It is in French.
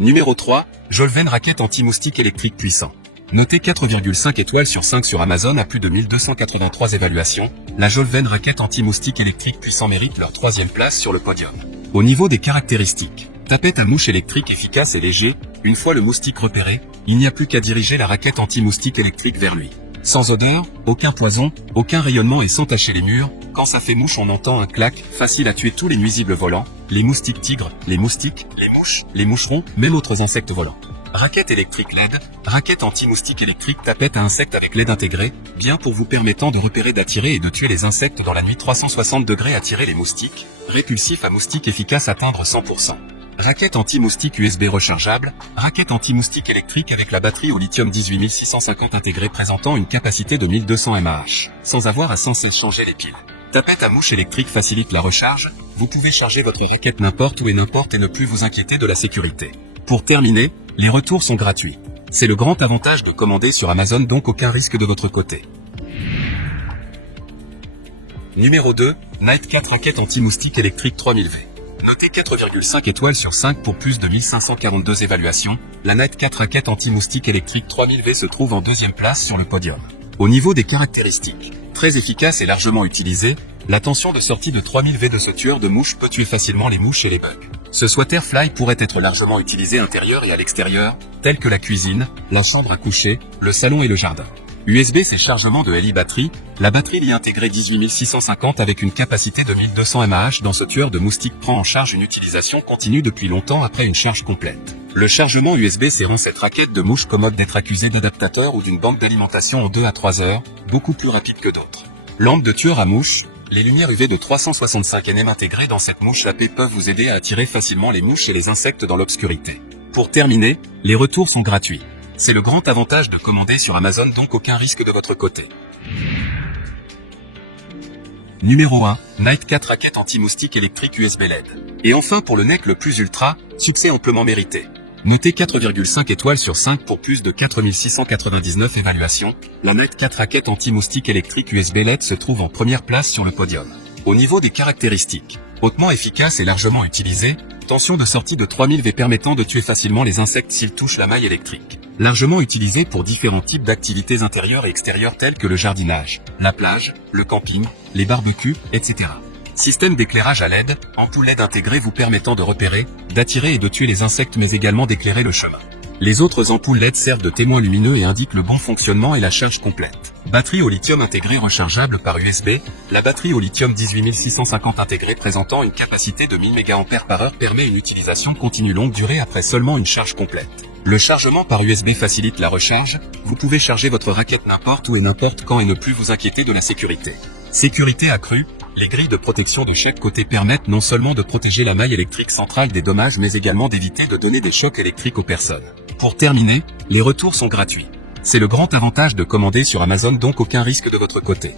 Numéro 3, Jolven raquette anti-moustique électrique puissant. Notée 4,5 étoiles sur 5 sur Amazon à plus de 1283 évaluations, la Jolven raquette anti-moustique électrique puissant mérite leur 3e place sur le podium. Au niveau des caractéristiques, tapette à mouche électrique efficace et léger, une fois le moustique repéré, il n'y a plus qu'à diriger la raquette anti-moustique électrique vers lui. Sans odeur, aucun poison, aucun rayonnement et sans tacher les murs, quand ça fait mouche on entend un clac, facile à tuer tous les nuisibles volants, les moustiques tigres, les moustiques, les mouches, les moucherons, même autres insectes volants. Raquette électrique LED, raquette anti-moustique électrique tapette à insectes avec LED intégré, bien pour vous permettant de repérer, d'attirer et de tuer les insectes dans la nuit 360 degrés, attirer les moustiques, répulsif à moustiques efficace atteindre 100%. Raquette anti-moustique USB rechargeable, raquette anti-moustique électrique avec la batterie au lithium 18650 intégrée présentant une capacité de 1200 mAh, sans avoir à sans cesse changer les piles. Tapette à mouche électrique facilite la recharge, vous pouvez charger votre raquette n'importe où et n'importe et ne plus vous inquiéter de la sécurité. Pour terminer, les retours sont gratuits. C'est le grand avantage de commander sur Amazon, donc aucun risque de votre côté. Numéro 2, Night 4 raquette anti-moustique électrique 3000V. Notée 4,5 étoiles sur 5 pour plus de 1542 évaluations, la Night 4 raquette anti-moustique électrique 3000V se trouve en 2e place sur le podium. Au niveau des caractéristiques, très efficace et largement utilisée, la tension de sortie de 3000V de ce tueur de mouches peut tuer facilement les mouches et les bugs. Ce Swaterfly pourrait être largement utilisé intérieur et à l'extérieur, tels que la cuisine, la chambre à coucher, le salon et le jardin. USB-C chargement de LI batterie, la batterie LI intégrée 18650 avec une capacité de 1200 mAh dans ce tueur de moustiques prend en charge une utilisation continue depuis longtemps après une charge complète. Le chargement USB-C rend cette raquette de mouche commode d'être accusée d'adaptateur ou d'une banque d'alimentation en 2 à 3 heures, beaucoup plus rapide que d'autres. Lampe de tueur à mouches, les lumières UV de 365 nm intégrées dans cette mouche AP peuvent vous aider à attirer facilement les mouches et les insectes dans l'obscurité. Pour terminer, les retours sont gratuits. C'est le grand avantage de commander sur Amazon, donc aucun risque de votre côté. Numéro 1, Night 4 raquette anti-moustique électrique USB LED. Et enfin pour le NEC le plus ultra, succès amplement mérité. Notée 4,5 étoiles sur 5 pour plus de 4699 évaluations, la Night 4 raquette anti-moustique électrique USB LED se trouve en première place sur le podium. Au niveau des caractéristiques, hautement efficace et largement utilisée, tension de sortie de 3000V permettant de tuer facilement les insectes s'ils touchent la maille électrique. Largement utilisée pour différents types d'activités intérieures et extérieures telles que le jardinage, la plage, le camping, les barbecues, etc. Système d'éclairage à LED, ampoule LED intégrée vous permettant de repérer, d'attirer et de tuer les insectes mais également d'éclairer le chemin. Les autres ampoules LED servent de témoins lumineux et indiquent le bon fonctionnement et la charge complète. Batterie au lithium intégrée rechargeable par USB, la batterie au lithium 18650 intégrée présentant une capacité de 1000 mAh permet une utilisation continue longue durée après seulement une charge complète. Le chargement par USB facilite la recharge, vous pouvez charger votre raquette n'importe où et n'importe quand et ne plus vous inquiéter de la sécurité. Sécurité accrue, les grilles de protection de chaque côté permettent non seulement de protéger la maille électrique centrale des dommages mais également d'éviter de donner des chocs électriques aux personnes. Pour terminer, les retours sont gratuits. C'est le grand avantage de commander sur Amazon, donc aucun risque de votre côté.